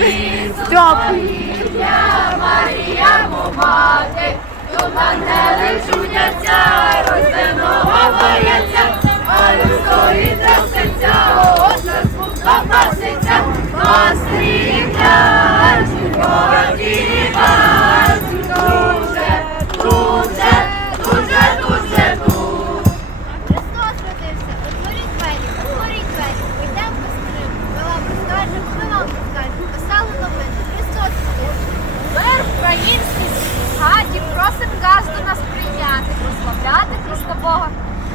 Стьоп. Марія мати, до мене чудяться, розденого бояться, прославляти Христа Бога.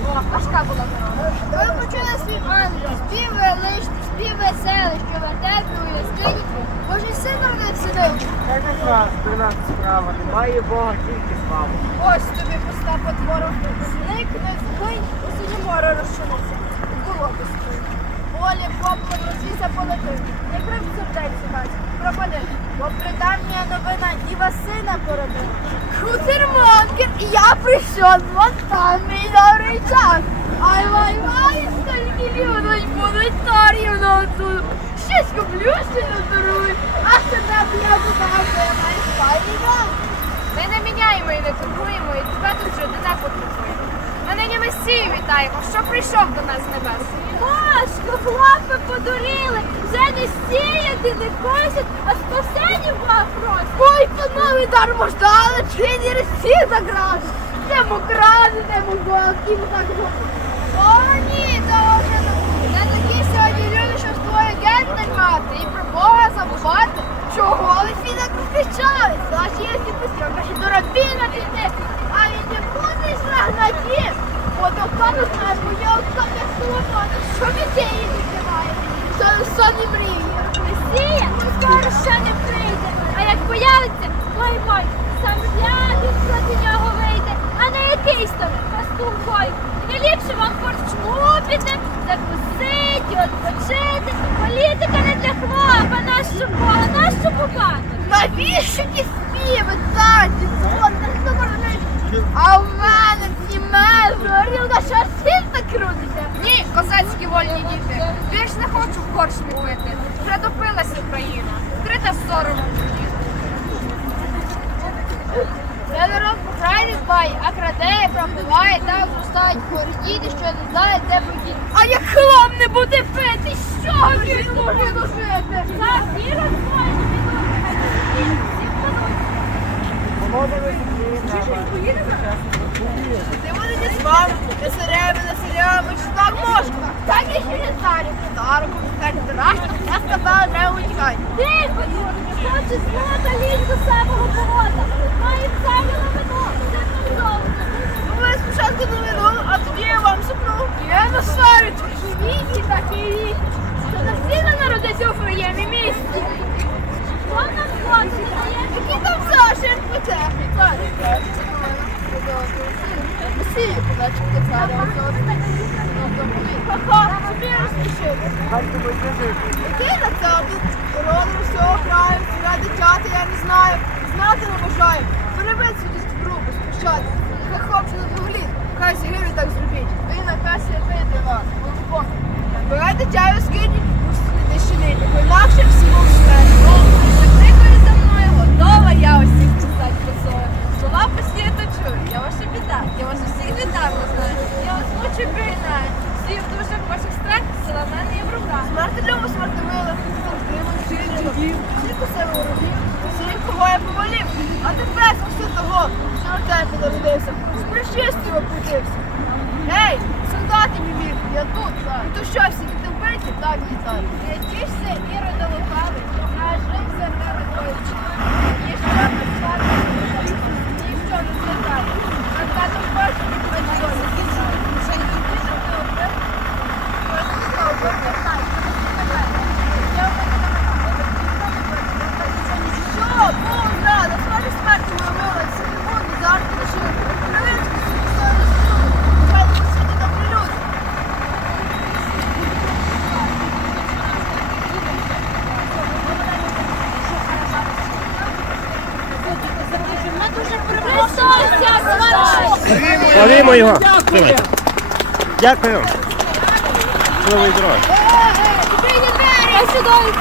О, важка була дорога. Ви почули свій ангел, спів величний, спів веселий, що веде у яскині. Божий син родився див. Це не клас, дурна справа. Немає Бога, тільки слава. Ось тобі пуста потвора. Зникне вплинь, усі море розчиниться. Було безпечно. Полі поплив, розвіся полетив. Не крив сердець пропади. Бо придавня новина діва сина породила. Хутермонкер, і я прийшов, вон там мій добрий час. Ай вай вай, скільки людей будуть тарівно тут. Щось куплю, не дарую, а себе я подав, я маю спальний дом. Ми не міняємо і не торгуємо, і тебе тут вже не потребуємо. Ми нині Месію вітаємо, що прийшов до нас з небес. Машко, хлопи подуріли, не сіяти, не косять, а спасені Бог просить. Ой, панове, дармо ждали, чи не ресі заграли. Нему кради, нему Бог, і так О, ні, то не такі сьогодні люди, що твоє геть мати, і про Бога забувати, чого ви всі розкричались. Наші є всі письонка, що до рабіна піти, а він не буде загнатів. Бо до хто не знає, бо я от так як соломона, що від цієї відкриває, що сонні мрії. Месія, скоро ще не прийде, а як появиться, ой мой, сам рядом проти нього вийде, а не якийсь там пастухой. Не ліпше вам корчму піти, закусити, відпочити. Політика не для хлопа, нащо Бога, нащо Бога. Навіщо ті співи, танці, дзвон, хто а в мене що сильно крутиться. Ні, козацькі вольні діти. Більш не хочу в корчмі пити. Вже допилася Україна. Крита соромом. Я народ по крайні дбає, а краде, пробиває, так зростають діти, що не знають, де подіти. А як хлам не буде пити, що він може дожити? Так, віра своя Ти будете з вами, не сирями, не сирями, чи так можна? Та ні, ще не знаю, подарок, так страшно, я сказала, треба утікати. Тихо, Юрка, хоче злота лізь до самого болота. Має все вино, все золото. Ну ви спочатку не вино, а тоді я вам супну. Я на шарю, віки такий вік, розпішили. Хай тобі жити. Який на це? Родом всього краю, сіра дитяти, я не знаю. Знати не бажаю. Перебить сюди з грубо, спочатку. Хай хлопці хай згирю так зробіть. Ви на песі видила, Господь. Бере дитя у скині, бо інакше всі мною, готова я усіх чесать косою. Слова посіяти чую, я ваша біда, я вас усіх віддамо знаю. Я вас мучу пригинаю. Всі в ваших страхів, сила в мене є руках. Смерти любо, смерти мила, ми жили. Скільки себе всім, кого я повалів, а тепер все того, що на тебе народився, з причистого путився. Ей, солдати мій я тут, і то що всі ти вбиті, так і так. Я тішся і родовикали, а жився не родовичі. Ніщо не спати, ніщо не злітати. А тато хоче, а ніщо не злітати. Ще не вбити, що? Бог рада, твою смерть мою милость, секунду, завжди лише Кривицький собі сьогодні суд. Хай не сюди добрі люди. Славімо його! Дякую! Дякую! Щасливої дороги! Відкрийте двері! Я сюди!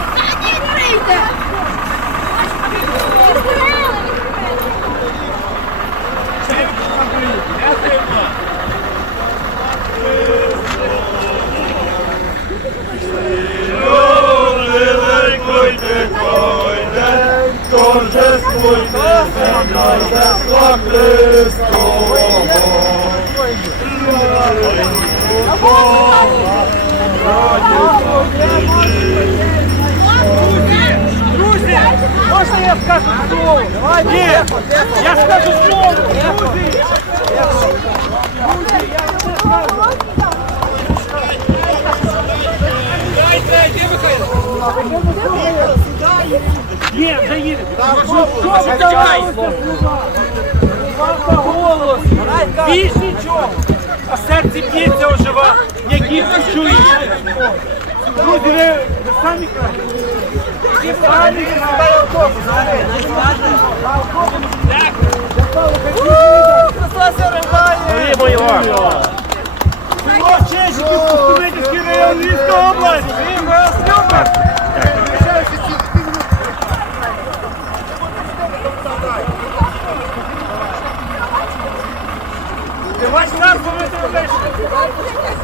Друзі, можна я скажу слово? Ні, я скажу слово. Друзі, Є, вже їде. Що вдавалося слова? Правда голос. Більш нічого. А серце б'ється ожива, як діти чують. Друзі, ви ви самі кажете. Самі. Село Чешиків, Пустовитівський район Львівська область. Ти бачиш нас, Oh,